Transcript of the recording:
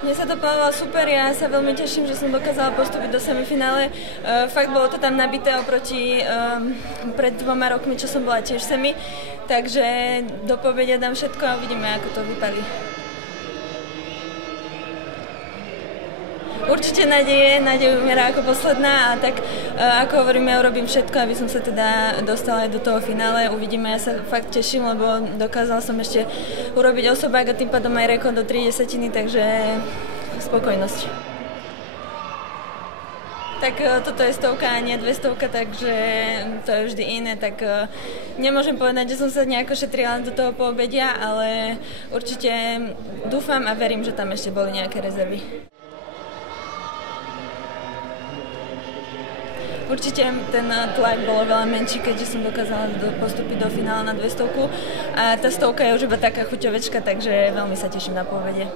Mne sa to plánovalo super, ja sa veľmi teším, že som dokázala postúpiť do semifinále. Fakt bolo to tam nabité oproti pred 2 rokmi, čo som bola tiež semi, takže do pobedia dám všetko a uvidíme, ako to vypadí. Určite nádej umiera ako posledná a tak ako hovorím, ja urobím všetko, aby som sa teda dostala aj do toho finále. Uvidíme, ja sa fakt teším, lebo dokázala som ešte urobiť osobák a tým pádom aj rekord do 3/10, takže spokojnosť. Tak toto je 100 a nie 200, takže to je vždy iné, tak nemôžem povedať, že som sa nejako šetrila do toho poobedia, ale určite dúfam a verím, že tam ešte boli nejaké rezervy. Určite ten tlak bol veľa menší, keďže som dokázala postúpiť do finále na 200 a tá 100 je už iba taká chuťovečka, takže veľmi sa teším na povede.